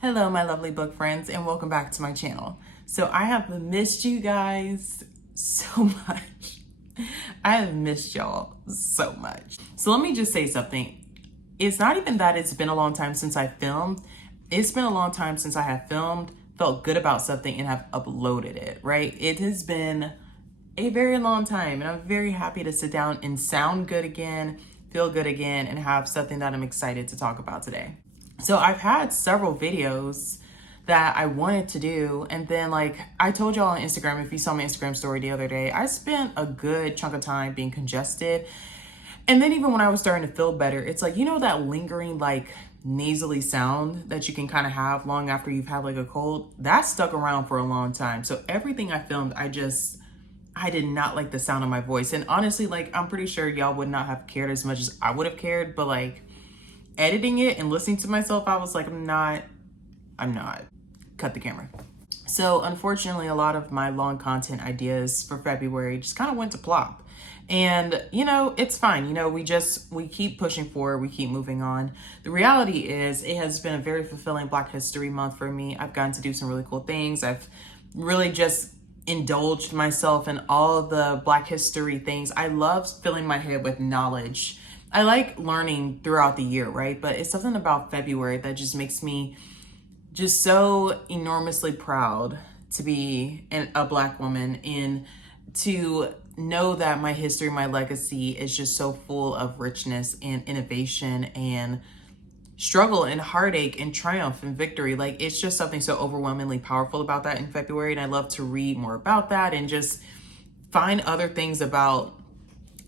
Hello, my lovely book friends, and welcome back to my channel. So I have missed you guys so much. I have missed y'all so much. So let me just say something. It's not even that it's been a long time since I filmed. It's been a long time since I have filmed, felt good about something, and have uploaded it, right? It has been a very long time, and I'm very happy to sit down and sound good again, feel good again, and have something that I'm excited to talk about today. So I've had several videos that I wanted to do. And then I told y'all on Instagram, if you saw my Instagram story the other day, I spent a good chunk of time being congested. And then even when I was starting to feel better, it's like, you know, that lingering nasally sound that you can kind of have long after you've had a cold, that stuck around for a long time. So everything I filmed, I did not like the sound of my voice. And honestly, I'm pretty sure y'all would not have cared as much as I would have cared, but editing it and listening to myself, I was like, I'm not. Cut the camera. So unfortunately, a lot of my long content ideas for February just kind of went to plop. And, it's fine. We keep pushing forward. We keep moving on. The reality is it has been a very fulfilling Black History Month for me. I've gotten to do some really cool things. I've really just indulged myself in all of the Black history things. I love filling my head with knowledge. I like learning throughout the year, right? But it's something about February that just makes me just so enormously proud to be a Black woman and to know that my history, my legacy is just so full of richness and innovation and struggle and heartache and triumph and victory. It's just something so overwhelmingly powerful about that in February. And I love to read more about that and just find other things about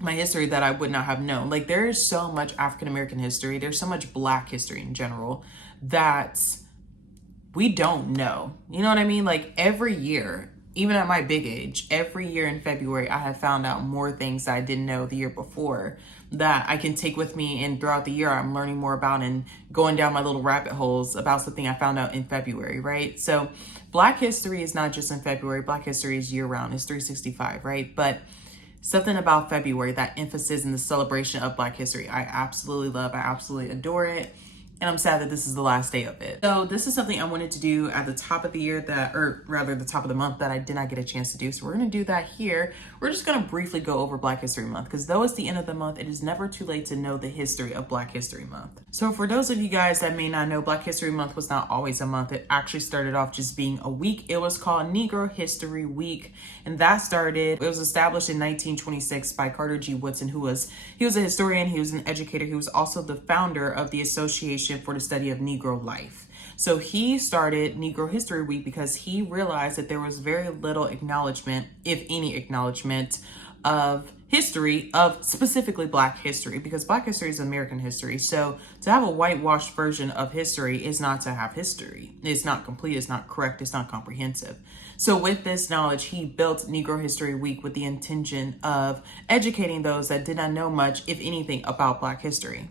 my history that I would not have known. There's so much African-American history. There's so much Black history in general that we don't know. You know what I mean? Every year, even at my big age, every year in February, I have found out more things that I didn't know the year before that I can take with me. And throughout the year, I'm learning more about and going down my little rabbit holes about something I found out in February, right? So Black history is not just in February. Black history is year round. It's 365, right? But something about February, that emphasis in the celebration of Black history, I absolutely love. I absolutely adore it. And I'm sad that this is the last day of it. So this is something I wanted to do at the top of the year the top of the month that I did not get a chance to do. So we're gonna do that here. We're just gonna briefly go over Black History Month because though it's the end of the month, it is never too late to know the history of Black History Month. So for those of you guys that may not know, Black History Month was not always a month. It actually started off just being a week. It was called Negro History Week. And it was established in 1926 by Carter G. Woodson, he was a historian, he was an educator, he was also the founder of the Association for the Study of Negro Life. So he started Negro History Week because he realized that there was very little acknowledgement, if any acknowledgement, of history, of specifically Black history, because Black history is American history. So to have a whitewashed version of history is not to have history. It's not complete, it's not correct, it's not comprehensive. So with this knowledge, he built Negro History Week with the intention of educating those that did not know much, if anything, about Black history.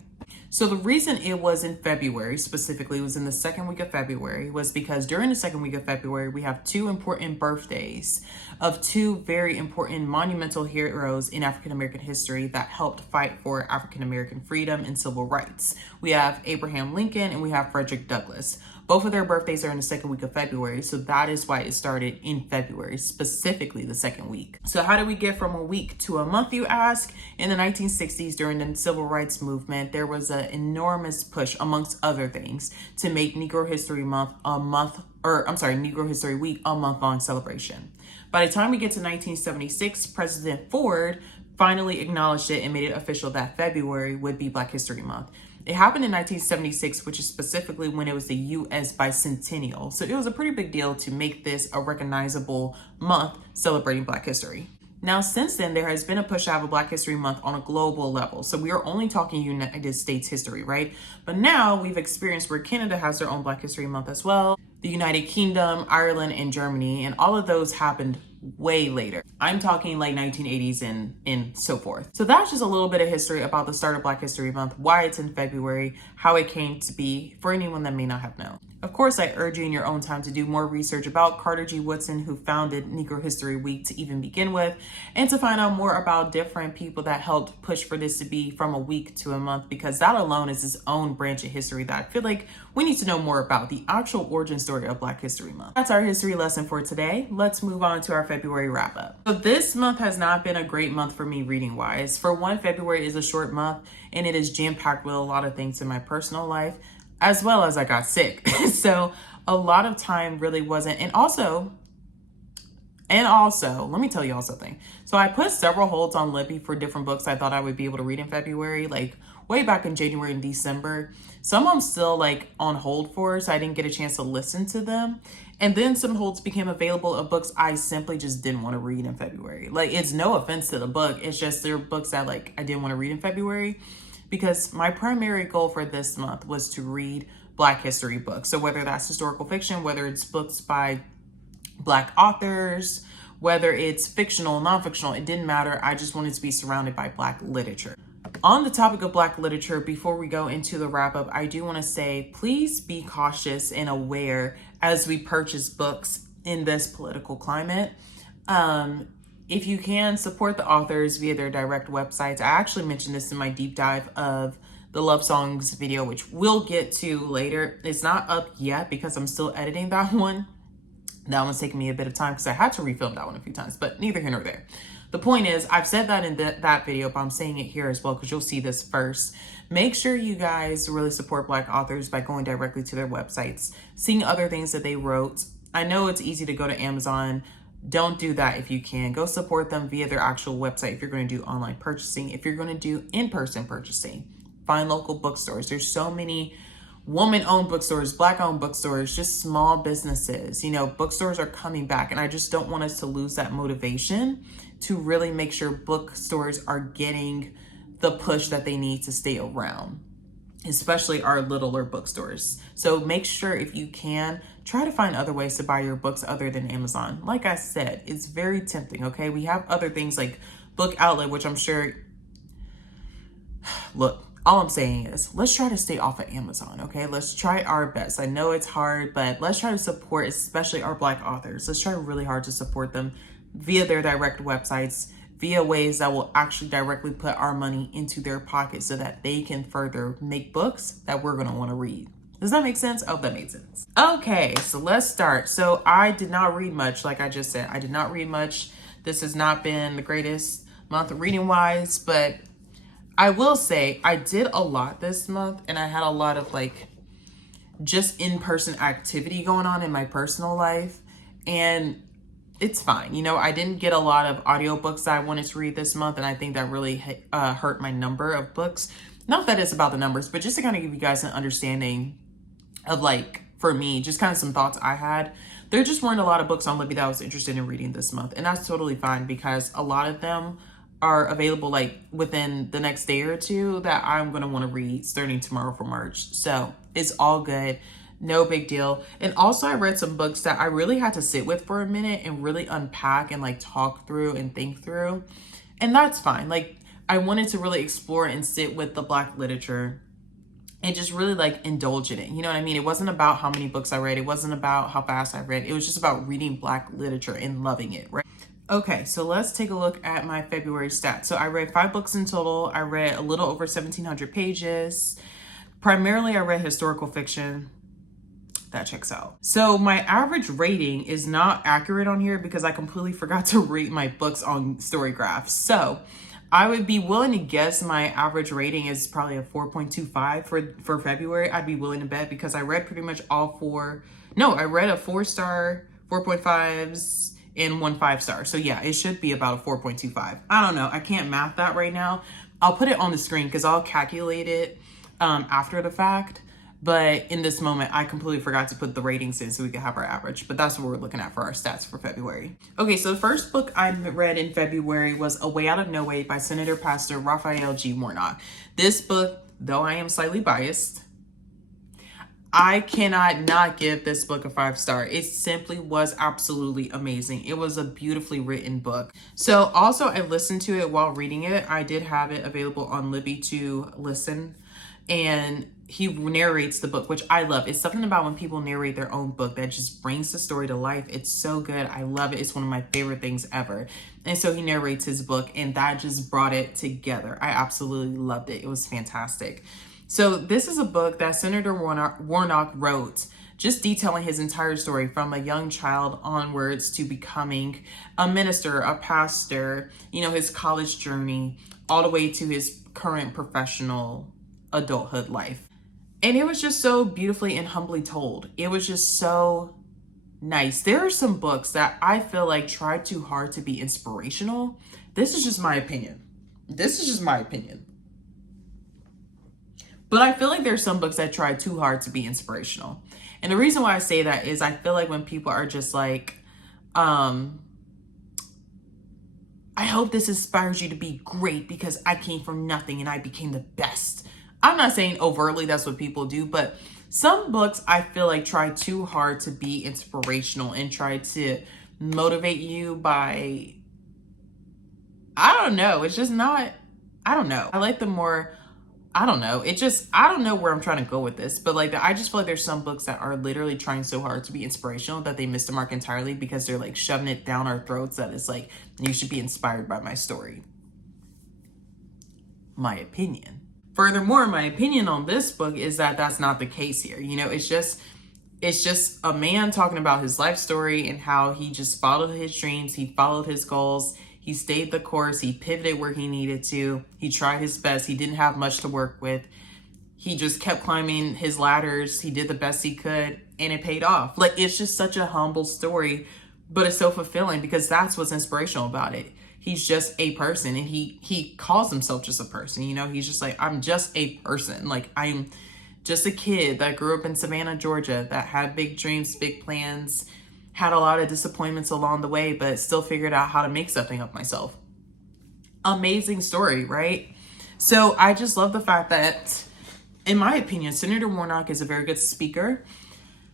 So the reason it was in February, specifically, it was in the second week of February, was because during the second week of February, we have two important birthdays of two very important monumental heroes in African-American history that helped fight for African-American freedom and civil rights. We have Abraham Lincoln and we have Frederick Douglass. Both of their birthdays are in the second week of February, so that is why it started in February, specifically the second week. So how did we get from a week to a month, you ask? In the 1960s, during the civil rights movement, there was an enormous push, amongst other things, to make Negro History Week a month-long celebration. By the time we get to 1976, President Ford finally acknowledged it and made it official that February would be Black History Month. It happened in 1976, which is specifically when it was the U.S. bicentennial. So it was a pretty big deal to make this a recognizable month celebrating Black history. Now, since then, there has been a push to have a Black History Month on a global level. So we are only talking United States history, right? But now we've experienced where Canada has their own Black History Month as well, the United Kingdom, Ireland, and Germany, and all of those happened way later. I'm talking 1980s and so forth. So that's just a little bit of history about the start of Black History Month, why it's in February, how it came to be for anyone that may not have known. Of course, I urge you in your own time to do more research about Carter G. Woodson, who founded Negro History Week to even begin with, and to find out more about different people that helped push for this to be from a week to a month, because that alone is its own branch of history that I feel like we need to know more about, the actual origin story of Black History Month. That's our history lesson for today. Let's move on to our February wrap up. So this month has not been a great month for me reading wise. For one, February is a short month and it is jam-packed with a lot of things in my personal life, as well as I got sick. So a lot of time really wasn't, and also, let me tell y'all something. So I put several holds on Libby for different books I thought I would be able to read in February, like way back in January and December. Some of them still like on hold for, so I didn't get a chance to listen to them. And then some holds became available of books I simply just didn't want to read in February. Like, it's no offense to the book. It's just there are books that like I didn't want to read in February, because my primary goal for this month was to read Black history books. So whether that's historical fiction, whether it's books by Black authors, whether it's fictional, non-fictional, it didn't matter. I just wanted to be surrounded by Black literature. On the topic of Black literature, before we go into the wrap up, I do want to say, please be cautious and aware as we purchase books in this political climate. If you can, support the authors via their direct websites. I actually mentioned this in my deep dive of the Love Songs video, which we'll get to later. It's not up yet because I'm still editing that one. That one's taking me a bit of time because I had to refilm that one a few times, but neither here nor there. The point is, I've said that in that video, but I'm saying it here as well because you'll see this first. Make sure you guys really support Black authors by going directly to their websites, seeing other things that they wrote. I know it's easy to go to Amazon. Don't do that if you can. Go support them via their actual website if you're going to do online purchasing. If you're going to do in-person purchasing, find local bookstores. There's so many woman-owned bookstores, Black-owned bookstores, just small businesses. You know, bookstores are coming back, and I just don't want us to lose that motivation to really make sure bookstores are getting the push that they need to stay around, especially our littler bookstores. So make sure, if you can, try to find other ways to buy your books other than Amazon. Like I said, it's very tempting, okay? We have other things like Book Outlet, which I'm sure, look, all I'm saying is let's try to stay off of Amazon, okay? Let's try our best. I know it's hard, but let's try to support, especially our Black authors. Let's try really hard to support them via their direct websites, via ways that will actually directly put our money into their pocket so that they can further make books that we're gonna wanna read. Does that make sense? Oh, that made sense. Okay, so let's start. So I did not read much, like I just said. I did not read much. This has not been the greatest month reading wise, but I will say I did a lot this month, and I had a lot of like just in-person activity going on in my personal life, and it's fine. You know, I didn't get a lot of audiobooks that I wanted to read this month, and I think that really hurt my number of books. Not that it's about the numbers, but just to kind of give you guys an understanding of, like, for me, just kind of some thoughts I had. There just weren't a lot of books on Libby that I was interested in reading this month, and that's totally fine because a lot of them are available like within the next day or two that I'm going to want to read starting tomorrow for March. So it's all good. No big deal. And also I read some books that I really had to sit with for a minute and really unpack and like talk through and think through. And that's fine. Like, I wanted to really explore and sit with the Black literature and just really like indulge in it. You know what I mean? It wasn't about how many books I read. It wasn't about how fast I read. It was just about reading Black literature and loving it, right? Okay, so let's take a look at my February stats. So I read 5 books in total. I read a little over 1,700 pages. Primarily, I read historical fiction. That checks out. So my average rating is not accurate on here because I completely forgot to rate my books on Storygraph. So I would be willing to guess my average rating is probably a 4.25 for February. I'd be willing to bet because I read pretty much all 4. No, I read a 4-star, 4.5s, and 1 5-star. So yeah, it should be about a 4.25. I don't know. I can't math that right now. I'll put it on the screen because I'll calculate it after the fact. But in this moment, I completely forgot to put the ratings in so we could have our average. But that's what we're looking at for our stats for February. Okay, so the first book I read in February was A Way Out of No Way by Senator Pastor Raphael G. Warnock. This book, though I am slightly biased, I cannot not give this book a 5-star. It simply was absolutely amazing. It was a beautifully written book. So also I listened to it while reading it. I did have it available on Libby to listen. and he narrates the book, which I love. It's something about when people narrate their own book that just brings the story to life. It's so good. I love it. It's one of my favorite things ever. And so he narrates his book, and that just brought it together. I absolutely loved it. It was fantastic. So this is a book that Senator Warnock wrote, just detailing his entire story from a young child onwards to becoming a minister, a pastor, you know, his college journey, all the way to his current professional adulthood life. And it was just so beautifully and humbly told. It was just so nice. There are some books that I feel like try too hard to be inspirational. This is just my opinion. But I feel like there's some books that try too hard to be inspirational. And the reason why I say that is I feel like when people are just like, I hope this inspires you to be great because I came from nothing and I became the best. I'm not saying overtly that's what people do, but some books I feel like try too hard to be inspirational and try to motivate you by, I don't know. It's just not, I don't know. I like the more, I don't know. I don't know where I'm trying to go with this, but like, I just feel like there's some books that are literally trying so hard to be inspirational that they miss the mark entirely because they're like shoving it down our throats that it's like, you should be inspired by my story. My opinion. Furthermore, my opinion on this book is that that's not the case here. You know, it's just a man talking about his life story and how he just followed his dreams. He followed his goals. He stayed the course. He pivoted where he needed to. He tried his best. He didn't have much to work with. He just kept climbing his ladders. He did the best he could, and it paid off. Like, it's just such a humble story, but it's so fulfilling because that's what's inspirational about it. He's just a person, and he calls himself just a person. You know, he's just like, I'm just a person. Like, I'm just a kid that grew up in Savannah, Georgia, that had big dreams, big plans, had a lot of disappointments along the way, but still figured out how to make something of myself. Amazing story, right? So I just love the fact that, in my opinion, Senator Warnock is a very good speaker.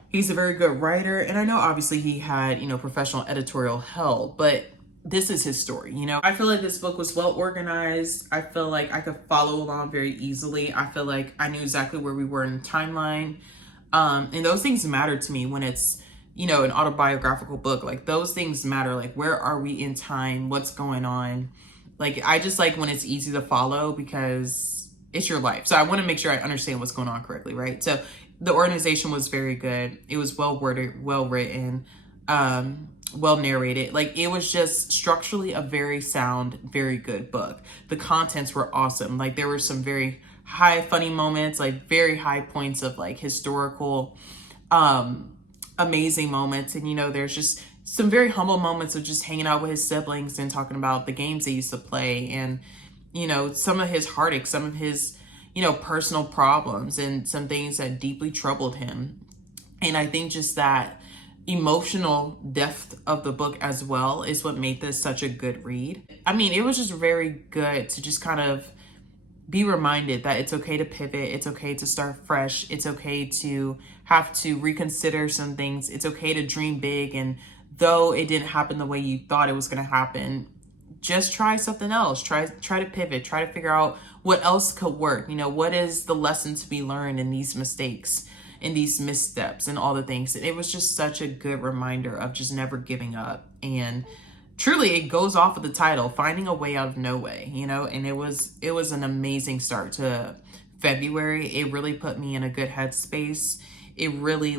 He's a very good writer. And I know obviously he had, you know, professional editorial help, but this is his story. You know, I feel like this book was well organized. I feel like I could follow along very easily. I feel like I knew exactly where we were in the timeline. And those things matter to me when it's, you know, an autobiographical book. Like, those things matter. Like, where are we in time? What's going on? Like, I just like when it's easy to follow because it's your life. So I want to make sure I understand what's going on correctly, right? So the organization was very good. It was well worded, well written, well narrated. Like, it was just structurally a very sound, very good book. The contents were awesome. Like, there were some very high funny moments, like very high points of like historical, amazing moments. And, you know, there's just some very humble moments of just hanging out with his siblings and talking about the games they used to play and, you know, some of his heartache, some of his, you know, personal problems and some things that deeply troubled him. And I think just that emotional depth of the book as well is what made this such a good read. I mean, it was just very good to just kind of be reminded that it's okay to pivot. It's okay to start fresh. It's okay to have to reconsider some things. It's okay to dream big. And though it didn't happen the way you thought it was going to happen, just try something else. Try to pivot. Try to figure out what else could work. You know, what is the lesson to be learned in these mistakes, in these missteps and all the things. And it was just such a good reminder of just never giving up. And truly, it goes off of the title, Finding a Way Out of No Way, you know, and it was an amazing start to February. It really put me in a good headspace. It really,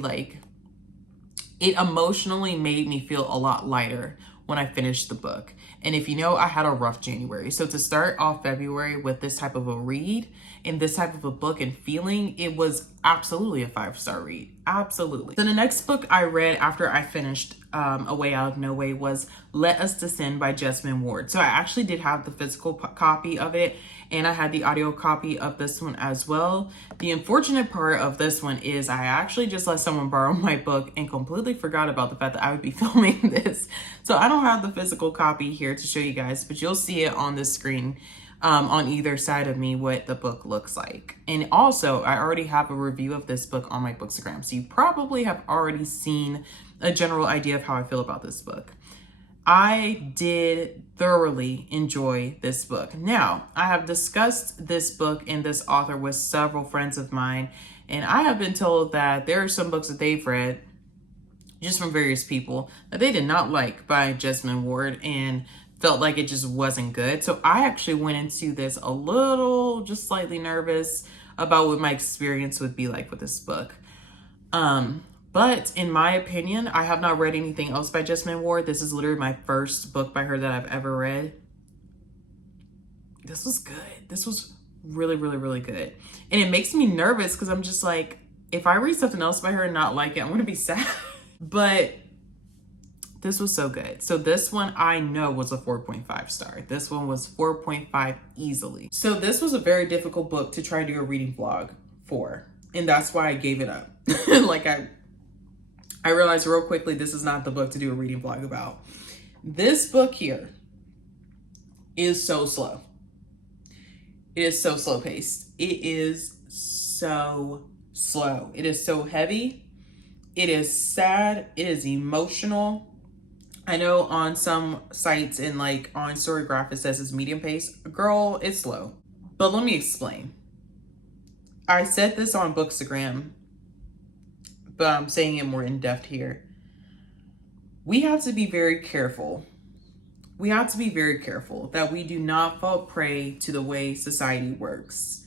it emotionally made me feel a lot lighter when I finished the book. And if you know, I had a rough January. So to start off February with this type of a read and this type of a book and feeling, it was absolutely a 5-star read. Absolutely. So the next book I read after I finished A Way Out of No Way was Let Us Descend by Jesmyn Ward. So I actually did have the physical copy of it, and I had the audio copy of this one as well. The unfortunate part of this one is I actually just let someone borrow my book and completely forgot about the fact that I would be filming this. So I don't have the physical copy here to show you guys, but you'll see it on the screen on either side of me what the book looks like. And also, I already have a review of this book on my Bookstagram, so you probably have already seen a general idea of how I feel about this book. I did thoroughly enjoy this book. Now, I have discussed this book and this author with several friends of mine, and I have been told that there are some books that they've read just from various people that they did not like by Jesmyn Ward and felt like it just wasn't good. So I actually went into this a little, just slightly nervous about what my experience would be like with this book. But in my opinion, I have not read anything else by Jesmyn Ward. This is literally my first book by her that I've ever read. This was good. This was really, really, really good. And it makes me nervous because I'm just like, if I read something else by her and not like it, I'm going to be sad. But this was so good. So this one I know was a 4.5 star. This one was 4.5 easily. So this was a very difficult book to try to do a reading vlog for. And that's why I gave it up. Like I realized real quickly, this is not the book to do a reading vlog about. This book here is so slow. It is so slow paced. It is so slow. It is so heavy. It is sad. It is emotional. I know on some sites and like on Storygraph, it says it's medium pace. Girl, it's slow. But let me explain. I said this on Bookstagram, but I'm saying it more in depth here. We have to be very careful. We have to be very careful that we do not fall prey to the way society works.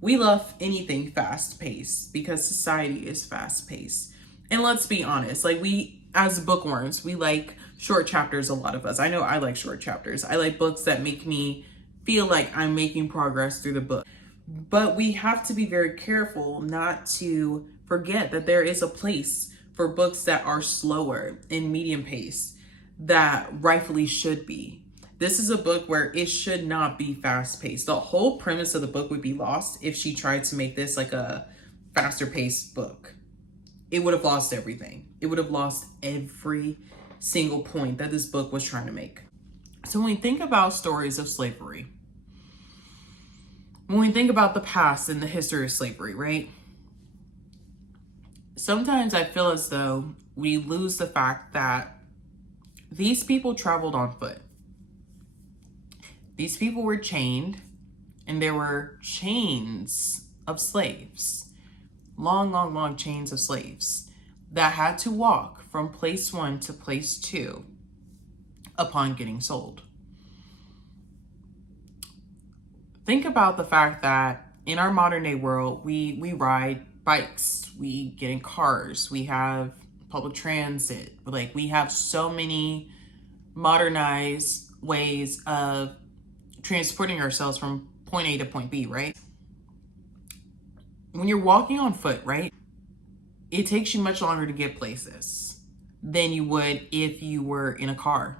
We love anything fast paced because society is fast paced. And let's be honest, like we, as bookworms, we like short chapters, a lot of us. I know I like short chapters. I like books that make me feel like I'm making progress through the book. But we have to be very careful not to forget that there is a place for books that are slower and medium paced that rightfully should be. This is a book where it should not be fast paced. The whole premise of the book would be lost if she tried to make this like a faster paced book. It would have lost everything. It would have lost every single point that this book was trying to make. So when we think about stories of slavery, when we think about the past and the history of slavery, right? Sometimes I feel as though we lose the fact that these people traveled on foot. These people were chained, and there were chains of slaves. Long, long, long chains of slaves that had to walk from place one to place two upon getting sold. Think about the fact that in our modern day world, we ride bikes, we get in cars, we have public transit, like we have so many modernized ways of transporting ourselves from point A to point B, right? When you're walking on foot, right, it takes you much longer to get places than you would if you were in a car.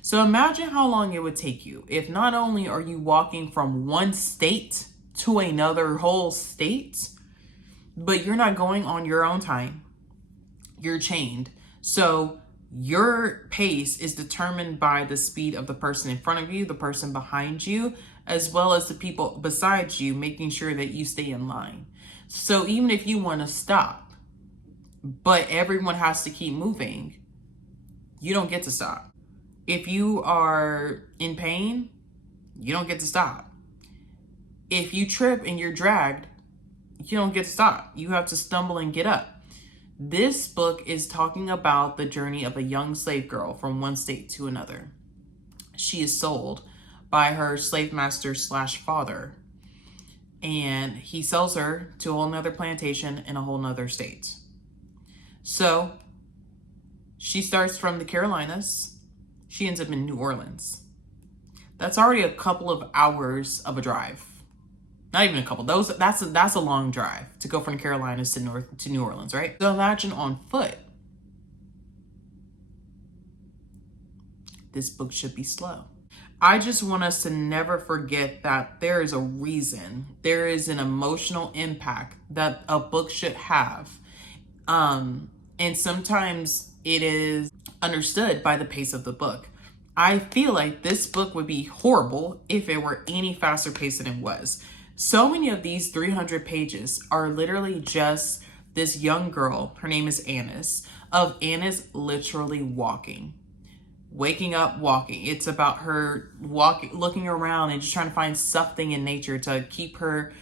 So imagine how long it would take you if not only are you walking from one state to another whole state, but you're not going on your own time. You're chained. So your pace is determined by the speed of the person in front of you, the person behind you, as well as the people beside you, making sure that you stay in line. So even if you want to stop, but everyone has to keep moving, you don't get to stop. If you are in pain, you don't get to stop. If you trip and you're dragged, you don't get to stop. You have to stumble and get up. This book is talking about the journey of a young slave girl from one state to another. She is sold by her slave master / father, and he sells her to a whole nother plantation in a whole nother state. So she starts from the Carolinas. She ends up in New Orleans. That's already a couple of hours of a drive. Not even a couple. That's a long drive to go from the Carolinas to New Orleans, right? So imagine on foot. This book should be slow. I just want us to never forget that there is a reason. There is an emotional impact that a book should have. And sometimes it is understood by the pace of the book. I feel like this book would be horrible if it were any faster paced than it was. So many of these 300 pages are literally just this young girl, her name is Annis, of Annis literally walking waking up, walking. It's about her walking, looking around and just trying to find something in nature to keep her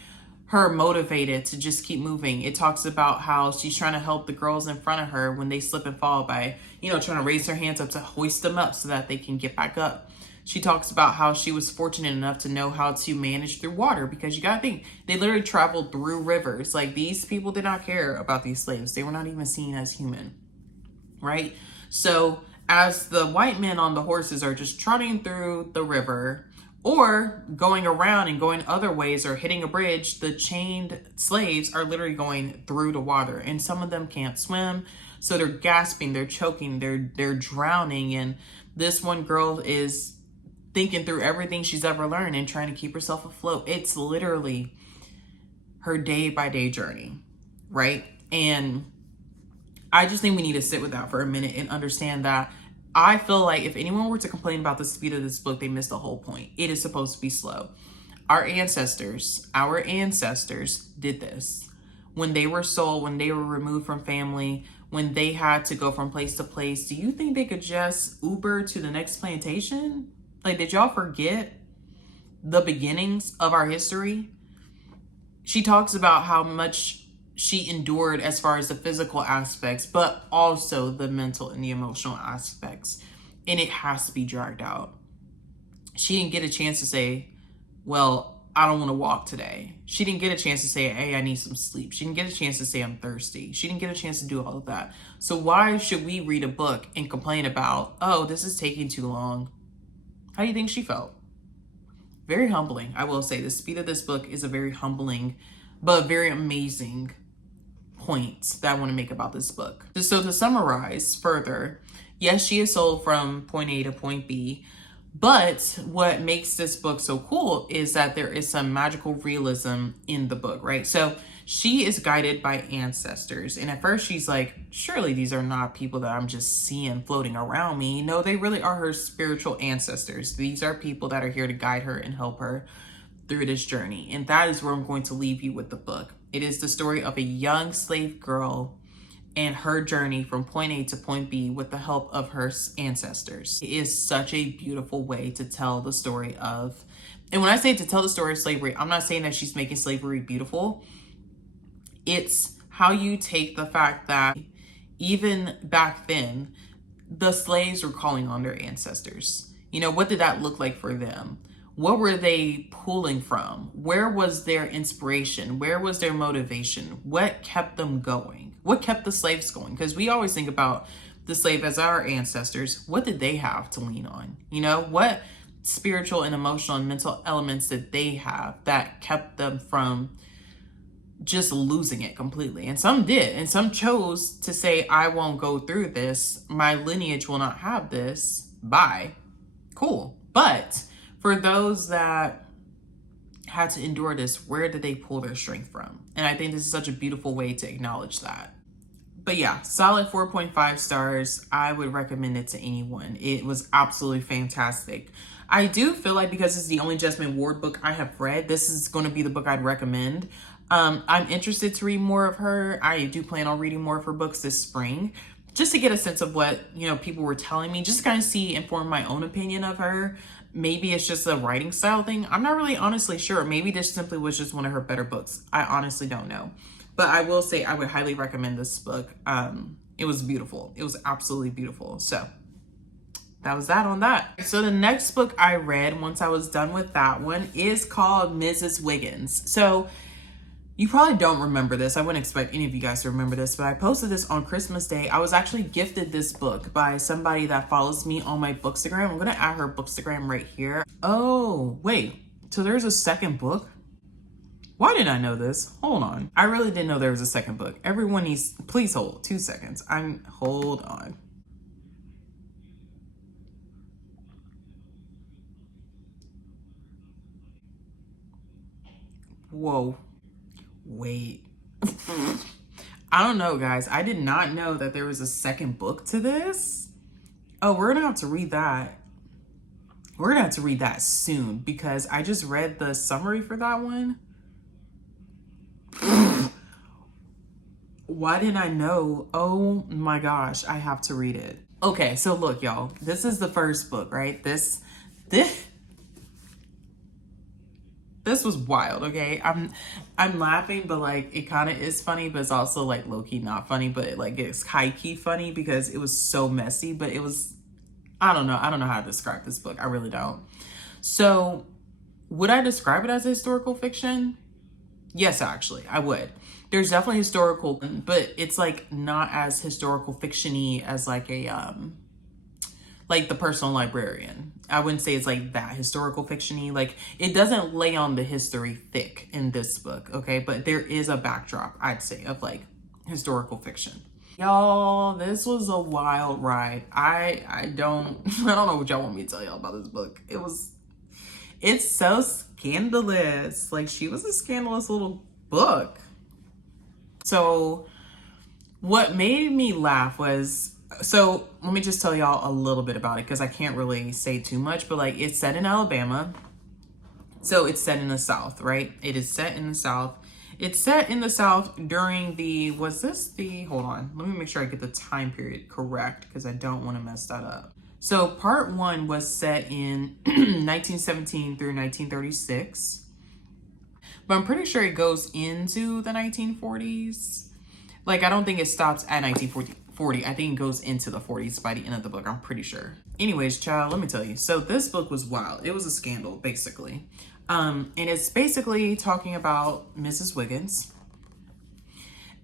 motivated to just keep moving. It talks about how she's trying to help the girls in front of her when they slip and fall by, trying to raise their hands up to hoist them up so that they can get back up. She talks about how she was fortunate enough to know how to manage through water, because you gotta think, they literally traveled through rivers. Like, these people did not care about these slaves. They were not even seen as human, right? So as the white men on the horses are just trotting through the river, or going around and going other ways or hitting a bridge, the chained slaves are literally going through the water, and some of them can't swim, so they're gasping, they're choking, they're drowning. And this one girl is thinking through everything she's ever learned and trying to keep herself afloat. It's literally her day-by-day journey, right? And I just think we need to sit with that for a minute and understand that I feel like if anyone were to complain about the speed of this book, they missed the whole point. It is supposed to be slow. Our ancestors did this. When they were sold, when they were removed from family, when they had to go from place to place, do you think they could just Uber to the next plantation? Like, did y'all forget the beginnings of our history? She talks about how much she endured as far as the physical aspects, but also the mental and the emotional aspects. And it has to be dragged out. She didn't get a chance to say, well, I don't want to walk today. She didn't get a chance to say, hey, I need some sleep. She didn't get a chance to say I'm thirsty. She didn't get a chance to do all of that. So why should we read a book and complain about, oh, this is taking too long? How do you think she felt? Very humbling. I will say the speed of this book is a very humbling, but very amazing points that I want to make about this book. So to summarize further, yes, she is sold from point A to point B, but what makes this book so cool is that there is some magical realism in the book, right? So she is guided by ancestors, and at first she's like, surely these are not people that I'm just seeing floating around me. No, they really are her spiritual ancestors. These are people that are here to guide her and help her through this journey. And that is where I'm going to leave you with the book. It is the story of a young slave girl and her journey from point A to point B with the help of her ancestors. It is such a beautiful way to tell the story of, and when I say to tell the story of slavery, I'm not saying that she's making slavery beautiful. It's how you take the fact that even back then, the slaves were calling on their ancestors. What did that look like for them? What were they pulling from? Where was their inspiration? Where was their motivation? What kept them going? What kept the slaves going? Because we always think about the slave as our ancestors. What did they have to lean on? What spiritual and emotional and mental elements did they have that kept them from just losing it completely? And some did, and some chose to say, I won't go through this. My lineage will not have this. Bye. Cool. But for those that had to endure this, where did they pull their strength from? And I think this is such a beautiful way to acknowledge that. But yeah, solid 4.5 stars. I would recommend it to anyone. It was absolutely fantastic. I do feel like because it's the only Jesmyn Ward book I have read, this is going to be the book I'd recommend. I'm interested to read more of her. I do plan on reading more of her books this spring, just to get a sense of what, people were telling me, just to kind of inform my own opinion of her. Maybe it's just a writing style thing. I'm not really honestly sure. Maybe this simply was just one of her better books. I honestly don't know. But I will say I would highly recommend this book. It was beautiful. It was absolutely beautiful. So that was that on that. So the next book I read once I was done with that one is called Mrs. Wiggins. So you probably don't remember this. I wouldn't expect any of you guys to remember this, but I posted this on Christmas Day. I was actually gifted this book by somebody that follows me on my Bookstagram. I'm going to add her Bookstagram right here. Oh, wait. So there's a second book? Why didn't I know this? Hold on. I really didn't know there was a second book. Everyone needs, please hold 2 seconds. Hold on. Whoa. Wait. I don't know, guys. I did not know that there was a second book to this. Oh, we're gonna have to read that. We're gonna have to read that soon because I just read the summary for that one. Why didn't I know? Oh my gosh, I have to read it. Okay, so look, y'all. This is the first book, right? This was wild, okay? I'm laughing, but like it kind of is funny, but it's also like low-key not funny, but like it's high-key funny because it was so messy, but it was, I don't know how to describe this book. I really don't. So would I describe it as historical fiction? Yes, actually, I would. There's definitely historical, but it's like not as historical fiction-y as like The Personal Librarian. I wouldn't say it's like that historical fiction-y. Like it doesn't lay on the history thick in this book, okay? But there is a backdrop, I'd say, of like historical fiction. Y'all, this was a wild ride. I don't know what y'all want me to tell y'all about this book. It's so scandalous. Like she was a scandalous little book. So what made me laugh was, so let me just tell y'all a little bit about it because I can't really say too much, but like it's set in Alabama. So it's set in the South, right? It is set in the South. It's set in the South during hold on, let me make sure I get the time period correct because I don't want to mess that up. So part one was set in 1917 through 1936. But I'm pretty sure it goes into the 1940s. Like, I don't think it stops at 1940. I think it goes into the 40s by the end of the book. I'm pretty sure. Anyways, child, let me tell you. So this book was wild. It was a scandal, basically. And it's basically talking about Mrs. Wiggins.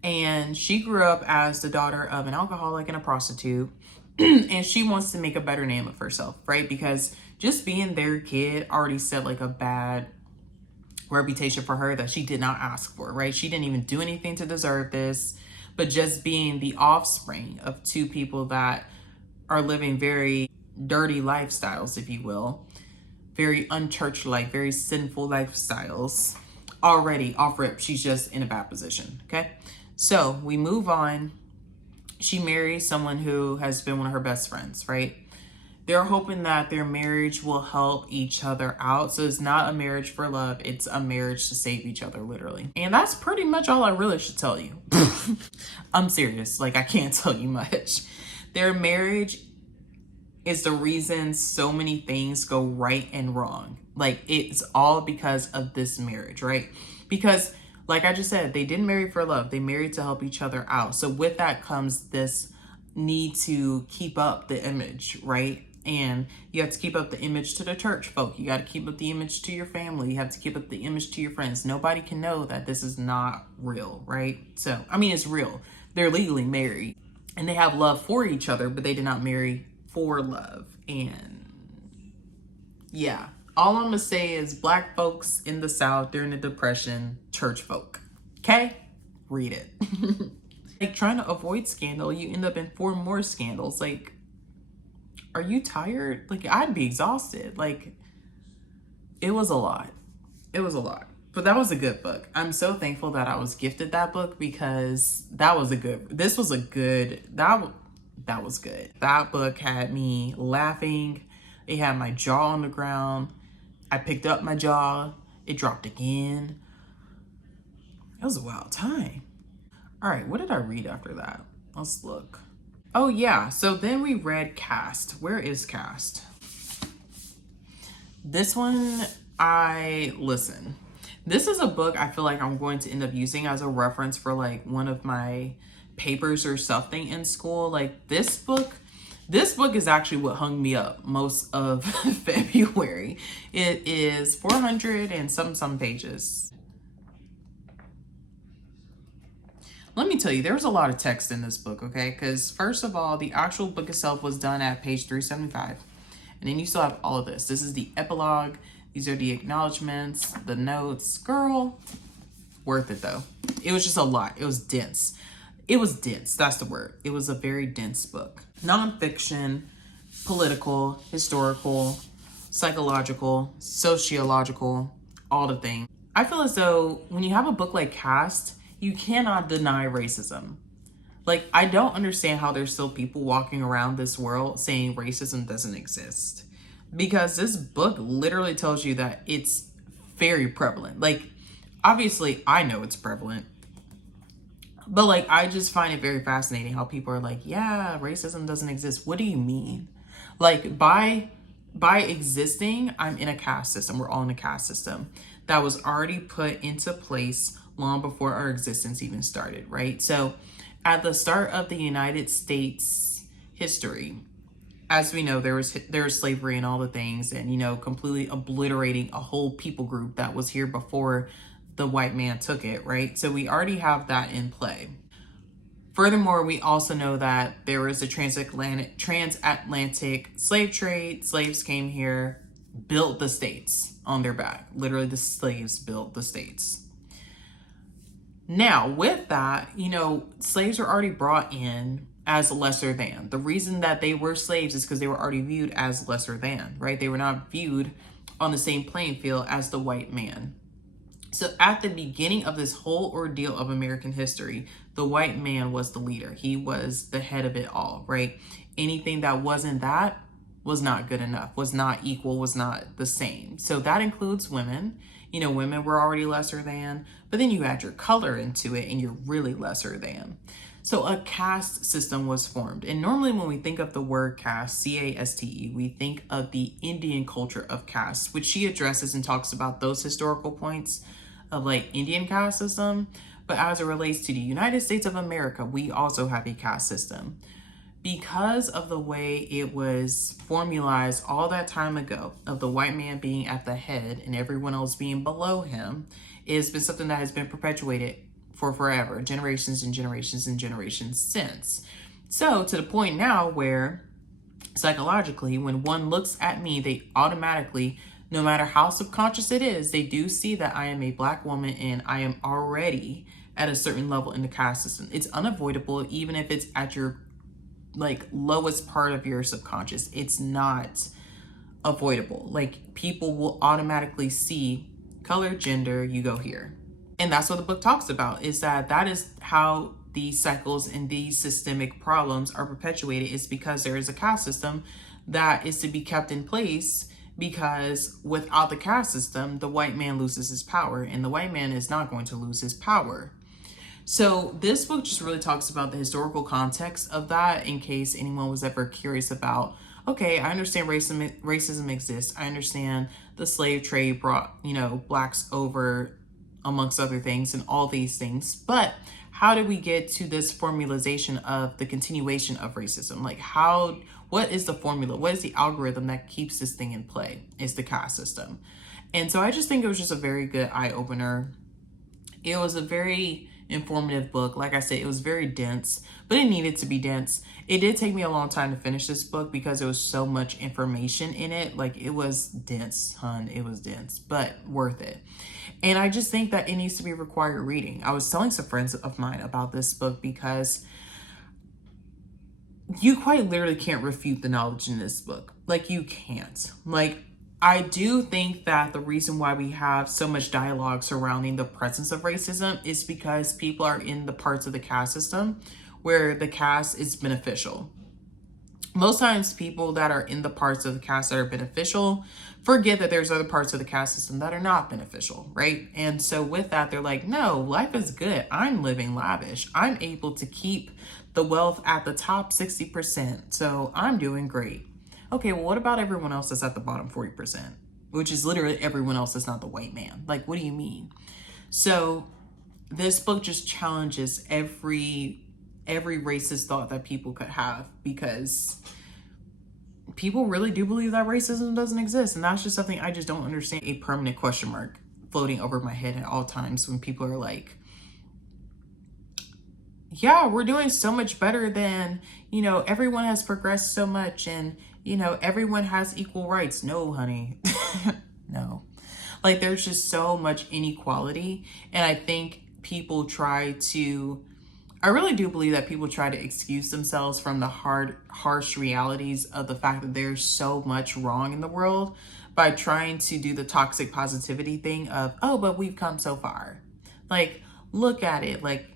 And she grew up as the daughter of an alcoholic and a prostitute. And she wants to make a better name of herself, right? Because just being their kid already set like a bad reputation for her that she did not ask for, right? She didn't even do anything to deserve this, but just being the offspring of two people that are living very dirty lifestyles, if you will, very unchurch-like, very sinful lifestyles, already off rip, she's just in a bad position, okay? So we move on. She marries someone who has been one of her best friends, right? They're hoping that their marriage will help each other out. So it's not a marriage for love. It's a marriage to save each other, literally. And that's pretty much all I really should tell you. I'm serious. Like, I can't tell you much. Their marriage is the reason so many things go right and wrong. Like, it's all because of this marriage, right? Because, like I just said, they didn't marry for love. They married to help each other out. So with that comes this need to keep up the image, right? And you have to keep up the image to the church folk. You got to keep up the image to your family. You have to keep up the image to your friends. Nobody can know that this is not real, right? So, I mean, it's real. They're legally married and they have love for each other, but they did not marry for love. And yeah, all I'm gonna say is Black folks in the South during the Depression, church folk. Okay? Read it. Like, trying to avoid scandal, you end up in 4 more scandals. Like, are you tired? Like, I'd be exhausted. Like, it was a lot. It was a lot. But that was a good book. I'm so thankful that I was gifted that book because that was good. That was good. That book had me laughing. It had my jaw on the ground. I picked up my jaw. It dropped again. It was a wild time. All right, what did I read after that? Let's look. Oh yeah, so then we read Cast. Where is Cast? This one, this is a book I feel like I'm going to end up using as a reference for like one of my papers or something in school. Like this book is actually what hung me up most of February. It is 400 and some pages. Let me tell you, there's a lot of text in this book, okay? Because first of all, the actual book itself was done at page 375. And then you still have all of this. This is the epilogue. These are the acknowledgments, the notes. Girl, worth it though. It was just a lot. It was dense. It was dense. That's the word. It was a very dense book. Nonfiction, political, historical, psychological, sociological, all the things. I feel as though when you have a book like Cast, you cannot deny racism. Like, I don't understand how there's still people walking around this world saying racism doesn't exist. Because this book literally tells you that it's very prevalent. Like, obviously, I know it's prevalent. But like, I just find it very fascinating how people are like, yeah, racism doesn't exist. What do you mean? Like, by existing, I'm in a caste system. We're all in a caste system that was already put into place long before our existence even started, right? So at the start of the United States history, as we know, there was slavery and all the things, and, you know, completely obliterating a whole people group that was here before the white man took it, right? So we already have that in play. Furthermore, we also know that there was a transatlantic slave trade. Slaves came here, built the states on their back. Literally, the slaves built the states. Now, with that, you know, slaves were already brought in as lesser than. The reason that they were slaves is because they were already viewed as lesser than, right? They were not viewed on the same playing field as the white man. So at the beginning of this whole ordeal of American history, the white man was the leader. He was the head of it all, right? Anything that wasn't that was not good enough, was not equal, was not the same. So that includes women. You know, women were already lesser than, but then you add your color into it and you're really lesser than. So a caste system was formed. And normally when we think of the word caste, C-A-S-T-E, we think of the Indian culture of caste, which she addresses and talks about those historical points of like Indian caste system. But as it relates to the United States of America, we also have a caste system. Because of the way it was formalized all that time ago, of the white man being at the head and everyone else being below him, it's been something that has been perpetuated for forever, generations and generations and generations since. So to the point now where psychologically, when one looks at me, they automatically, no matter how subconscious it is, they do see that I am a Black woman and I am already at a certain level in the caste system. It's unavoidable, even if it's at your like lowest part of your subconscious. It's not avoidable. Like, people will automatically see color, gender, you go here. And that's what the book talks about, is that is how these cycles and these systemic problems are perpetuated, is because there is a caste system that is to be kept in place, because without the caste system, the white man loses his power, and the white man is not going to lose his power. So this book just really talks about the historical context of that, in case anyone was ever curious about, okay, I understand racism exists. I understand the slave trade brought, you know, Blacks over, amongst other things, and all these things. But how did we get to this formalization of the continuation of racism? Like, what is the formula? What is the algorithm that keeps this thing in play? It's the caste system. And so I just think it was just a very good eye-opener. It was a very informative book. Like I said, it was very dense, but it needed to be dense. It did take me a long time to finish this book because there was so much information in it. Like, it was dense, hun. It was dense, but worth it. And I just think that it needs to be required reading. I was telling some friends of mine about this book because you quite literally can't refute the knowledge in this book. Like, you can't. Like, I do think that the reason why we have so much dialogue surrounding the presence of racism is because people are in the parts of the caste system where the caste is beneficial. Most times people that are in the parts of the caste that are beneficial forget that there's other parts of the caste system that are not beneficial, right? And so with that, they're like, no, life is good. I'm living lavish. I'm able to keep the wealth at the top 60%. So I'm doing great. Okay, well, what about everyone else that's at the bottom 40%? Which is literally everyone else that's not the white man. Like, what do you mean? So this book just challenges every racist thought that people could have, because people really do believe that racism doesn't exist. And that's just something I just don't understand. A permanent question mark floating over my head at all times when people are like, yeah, we're doing so much better than, you know, everyone has progressed so much, and, you know, everyone has equal rights. No, honey. No. Like, there's just so much inequality. And I think people I really do believe that people try to excuse themselves from the harsh realities of the fact that there's so much wrong in the world by trying to do the toxic positivity thing of, oh, but we've come so far. Like, look at it. Like,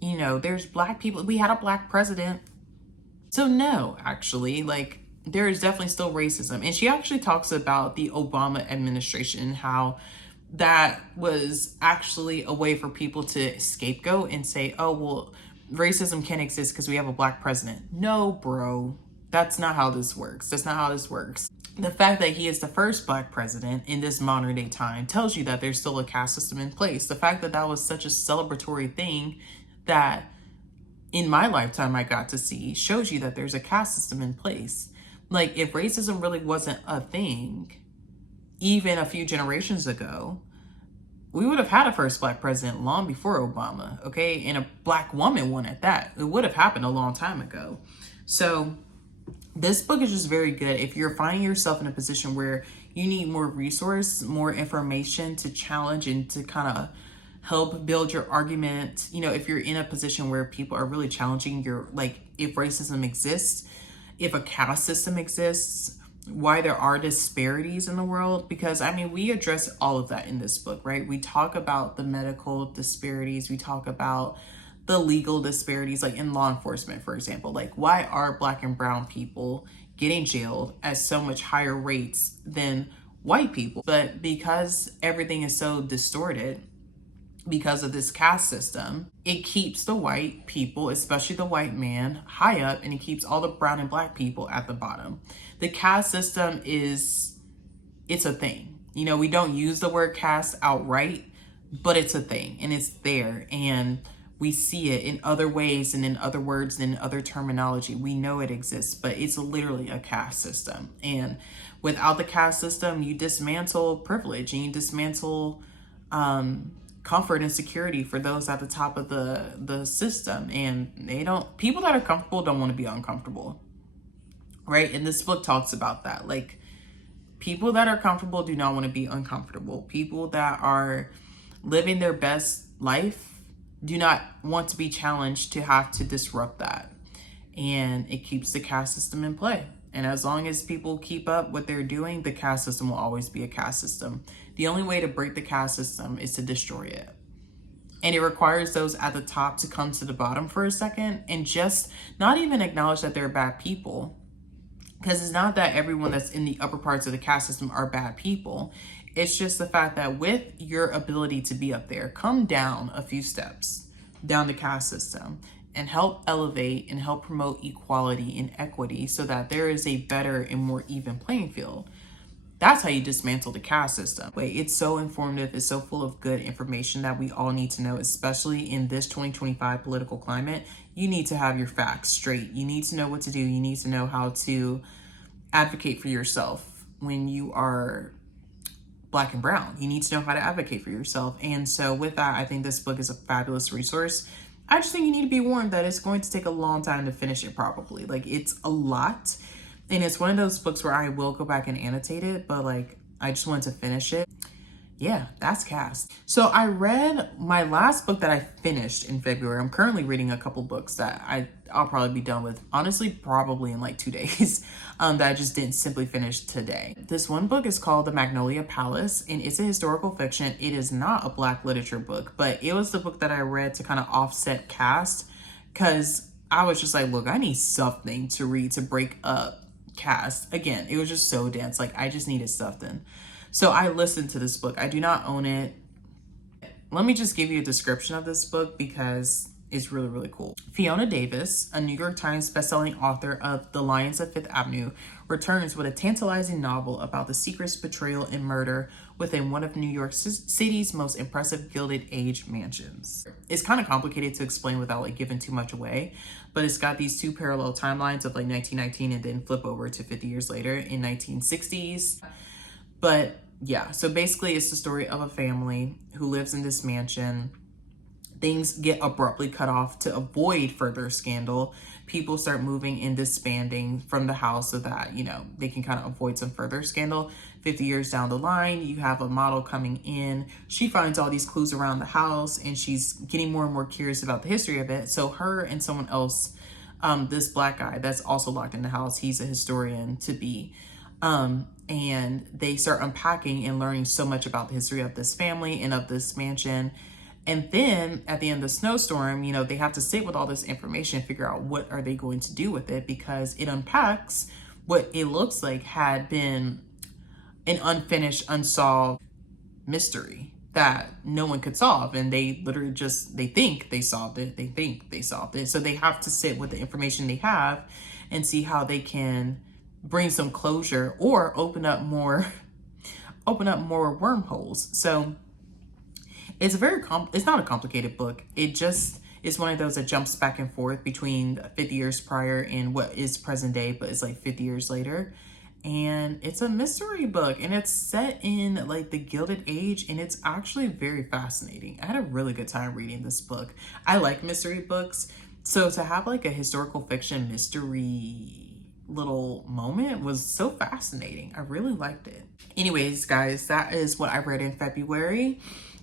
you know, there's Black people. We had a Black president. So no, actually, like, there is definitely still racism. And she actually talks about the Obama administration and how that was actually a way for people to scapegoat and say, oh, well, racism can't exist because we have a black president. No, bro. That's not how this works. That's not how this works. The fact that he is the first black president in this modern day time tells you that there's still a caste system in place. The fact that that was such a celebratory thing that in my lifetime I got to see shows you that there's a caste system in place. Like, if racism really wasn't a thing, even a few generations ago, we would have had a first black president long before Obama, okay? And a black woman one at that. It would have happened a long time ago. So this book is just very good if you're finding yourself in a position where you need more resource, more information to challenge and to kind of help build your argument. You know, if you're in a position where people are really challenging your, like, if racism exists, if a caste system exists, why there are disparities in the world. Because I mean, we address all of that in this book, right? We talk about the medical disparities. We talk about the legal disparities, like in law enforcement, for example. Like, why are black and brown people getting jailed at so much higher rates than white people? But because everything is so distorted, because of this caste system, it keeps the white people, especially the white man, high up, and it keeps all the brown and black people at the bottom. The caste system it's a thing. You know, we don't use the word caste outright, but it's a thing and it's there. And we see it in other ways and in other words and in other terminology. We know it exists, but it's literally a caste system. And without the caste system, you dismantle privilege and you dismantle comfort and security for those at the top of the system. And people that are comfortable don't want to be uncomfortable, right? And this book talks about that. Like, people that are comfortable do not want to be uncomfortable. People that are living their best life do not want to be challenged to have to disrupt that. And it keeps the caste system in play. And as long as people keep up what they're doing, the caste system will always be a caste system. The only way to break the caste system is to destroy it. And it requires those at the top to come to the bottom for a second and just not even acknowledge that they're bad people. Because it's not that everyone that's in the upper parts of the caste system are bad people. It's just the fact that with your ability to be up there, come down a few steps down the caste system and help elevate and help promote equality and equity so that there is a better and more even playing field. That's how you dismantle the caste system. It's so informative. It's so full of good information that we all need to know, especially in this 2025 political climate. You need to have your facts straight. You need to know what to do. You need to know how to advocate for yourself when you are black and brown. You need to know how to advocate for yourself. And so with that, I think this book is a fabulous resource. I just think you need to be warned that it's going to take a long time to finish it probably. Like, it's a lot. And it's one of those books where I will go back and annotate it, but like, I just wanted to finish it. Yeah, that's caste. So I read my last book that I finished in February. I'm currently reading a couple books that I'll probably be done with, honestly, probably in like 2 days, that I just didn't simply finish today. This one book is called The Magnolia Palace, and it's a historical fiction. It is not a Black literature book, but it was the book that I read to kind of offset caste, because I was just like, look, I need something to read to break up caste. Again, it was just so dense. Like, I just needed something. So I listened to this book. I do not own it. Let me just give you a description of this book because it's really, really cool. Fiona Davis, a New York Times bestselling author of The Lions of Fifth Avenue, returns with a tantalizing novel about the secret betrayal and murder within one of New York City's most impressive Gilded Age mansions. It's kind of complicated to explain without like giving too much away, but it's got these two parallel timelines of like 1919 and then flip over to 50 years later in 1960s. But yeah, so basically it's the story of a family who lives in this mansion. Things get abruptly cut off to avoid further scandal. People start moving and disbanding from the house so that, you know, they can kind of avoid some further scandal. 50 years down the line, you have a model coming in. She finds all these clues around the house and she's getting more and more curious about the history of it. So her and someone else, this Black guy that's also locked in the house, he's a historian to be, and they start unpacking and learning so much about the history of this family and of this mansion. And then at the end of the snowstorm, you know, they have to sit with all this information and figure out what are they going to do with it, because it unpacks what it looks like had been an unfinished, unsolved mystery that no one could solve, and they literally they think they solved it. So they have to sit with the information they have and see how they can bring some closure or open up more wormholes. So it's it's not a complicated book. It just is one of those that jumps back and forth between 50 years prior and what is present day, but it's like 50 years later. And it's a mystery book, and it's set in like the Gilded Age, and it's actually very fascinating. I had a really good time reading this book. I like mystery books, so to have like a historical fiction mystery little moment was so fascinating. I really liked it. Anyways, guys, that is what I read in February.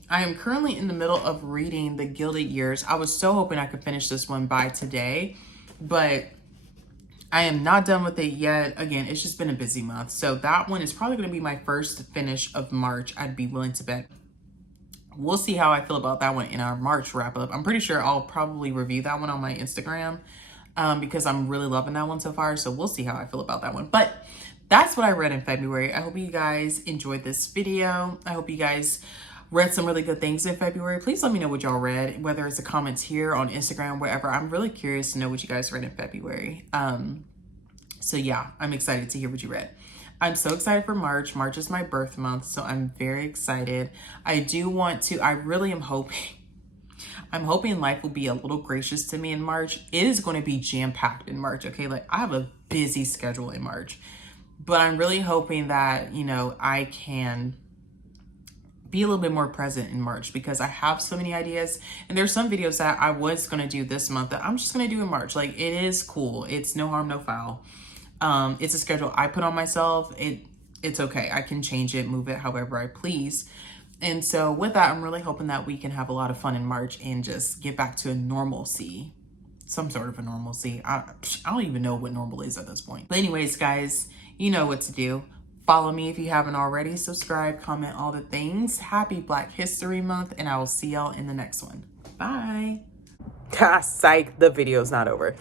I am currently in the middle of reading The Gilded Years. I was so hoping I could finish this one by today, but I am not done with it yet. Again, it's just been a busy month. So that one is probably going to be my first finish of March, I'd be willing to bet. We'll see how I feel about that one in our March wrap up. I'm pretty sure I'll probably review that one on my Instagram because I'm really loving that one so far. So we'll see how I feel about that one. But that's what I read in February. I hope you guys enjoyed this video. I hope you guys read some really good things in February. Please let me know what y'all read, whether it's the comments here on Instagram, wherever. I'm really curious to know what you guys read in February. So yeah, I'm excited to hear what you read. I'm so excited for March. March is my birth month, so I'm very excited. I really am hoping, I'm hoping life will be a little gracious to me in March. It is going to be jam-packed in March, okay? Like, I have a busy schedule in March, but I'm really hoping that, you know, I can be a little bit more present in March because I have so many ideas, and there's some videos that I was going to do this month that I'm just going to do in March. Like, it is cool. It's no harm, no foul. It's a schedule I put on myself. It's okay. I can change it, move it however I please. And so with that, I'm really hoping that we can have a lot of fun in March and just get back to a normalcy, some sort of a normalcy. I don't even know what normal is at this point. But anyways, guys, you know what to do. Follow me if you haven't already. Subscribe, comment, all the things. Happy Black History Month, and I will see y'all in the next one. Bye. Psych, the video's not over.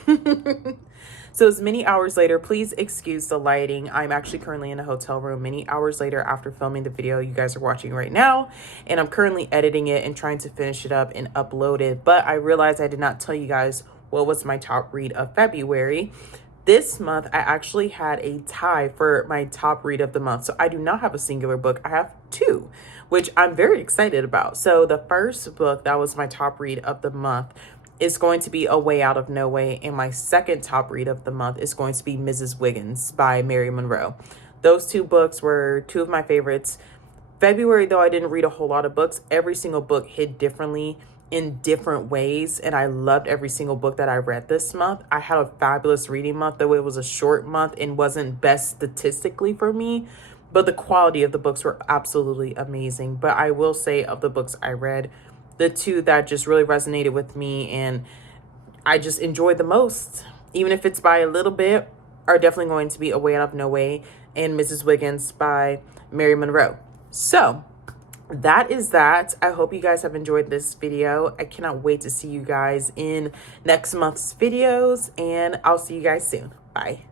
So it's many hours later. Please excuse the lighting. I'm actually currently in a hotel room many hours later after filming the video you guys are watching right now. And I'm currently editing it and trying to finish it up and upload it. But I realized I did not tell you guys what was my top read of February. This month, I actually had a tie for my top read of the month. So I do not have a singular book. I have two, which I'm very excited about. So the first book that was my top read of the month is going to be A Way Out of No Way. And my second top read of the month is going to be Mrs. Wiggins by Mary Monroe. Those two books were two of my favorites. February, though I didn't read a whole lot of books, every single book hit differently in different ways, and I loved every single book that I read this month. I had a fabulous reading month, though it was a short month and wasn't best statistically for me, but the quality of the books were absolutely amazing. But I will say, of the books I read, the two that just really resonated with me and I just enjoyed the most, even if it's by a little bit, are definitely going to be A Way Out of No Way and Mrs. Wiggins by Mary Monroe. So that is that. I hope you guys have enjoyed this video. I cannot wait to see you guys in next month's videos, and I'll see you guys soon. Bye.